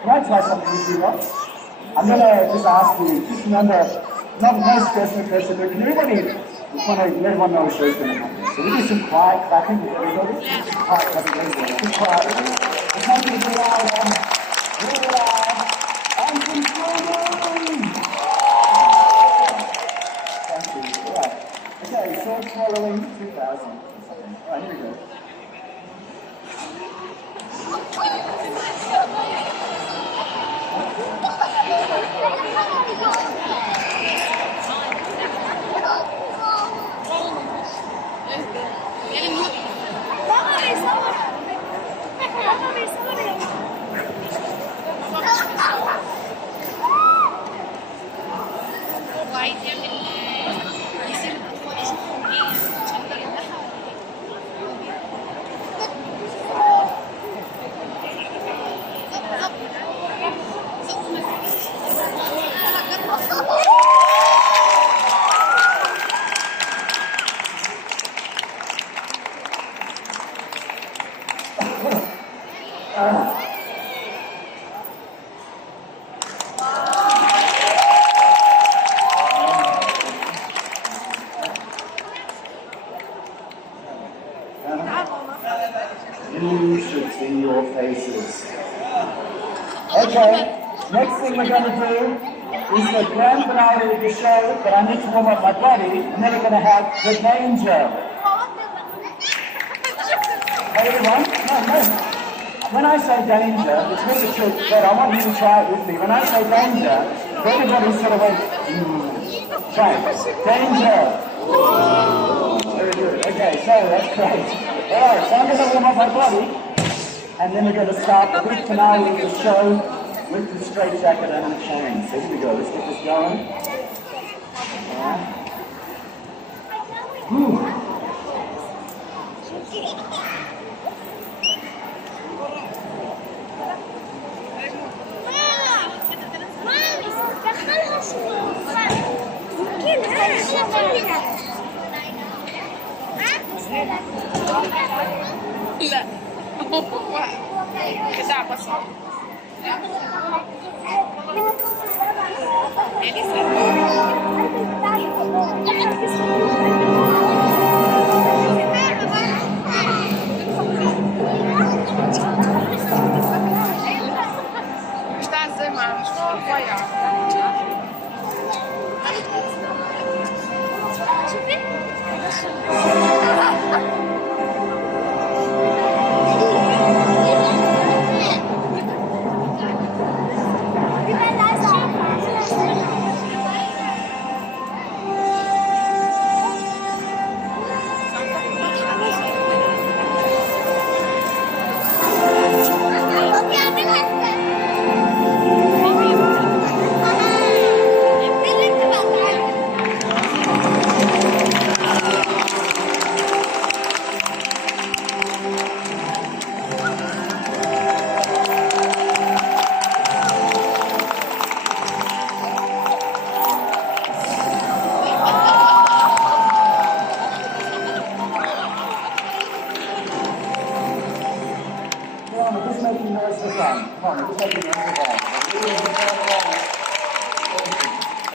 Can I try something with you, Rob? I'm going to just ask you, just remember, no stress, no pressure, but can everybody, just want to let everyone know the show's going to happen. So we do some quiet clapping with everybody. Just quiet clapping with everybody. Just quietly. It's not going to be loud, really loud, and some screaming! Thank you. All right. Okay, so it's following 2000 or something. All right, here we go. You should see your faces. Okay, next thing we're going to do is the grand finale of the show, but I need to warm up my body, and then we're going to have the danger. Hey everyone, no. When I say danger, it's really true, but I want you to try it with me. When I say danger, everybody sort of went, Try it. Danger. Very good. Okay, so that's great. Alright, so I'm going to warm up my body, and then we're going to start the big finale of the show with the straight jacket and the chain. So here we go, let's get this going. Alright. لا كده بس está زي ما مش ضايع شوفي